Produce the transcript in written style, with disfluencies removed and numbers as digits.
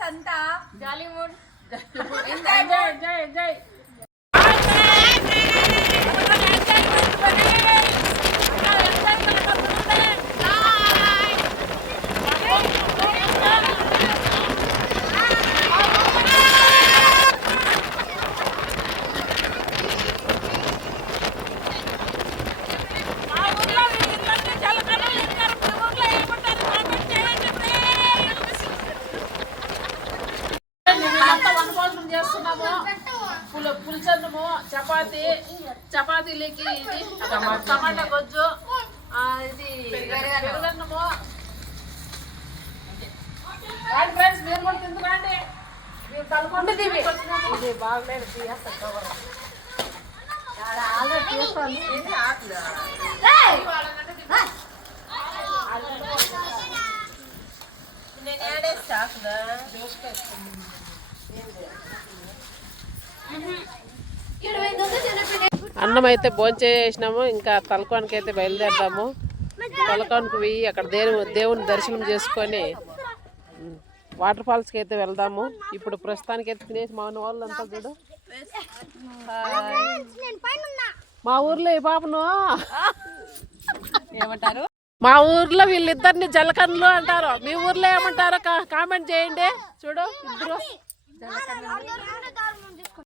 సంతా జాలీవుడ్ enjoy పులుసన్నము చపాతీలకి ఇది టమాటా గొజ్జు ఇది పెరుగన్నము friends మీరు కూడా తింటున్నాండి మీరు కలుపుకుంటే ఇది బాగలేదు అన్నం అయితే భోంచేసినాము. ఇంకా తలకోనికి అయితే బయలుదేరదాము. తలకోనికి పోయి అక్కడ దేవుని దర్శనం చేసుకొని వాటర్ ఫాల్స్కి అయితే వెళ్దాము. ఇప్పుడు ప్రస్తుతానికి అయితే తినేసి మా వాళ్ళు అంతా చూడు. మా ఊర్లో ఈ పాపను ఏమంటారు? మా ఊర్లో వీళ్ళిద్దరిని జలకన్నులు అంటారు. మీ ఊర్లో ఏమంటారో కామెంట్ చేయండి. చూడు ఇద్దరు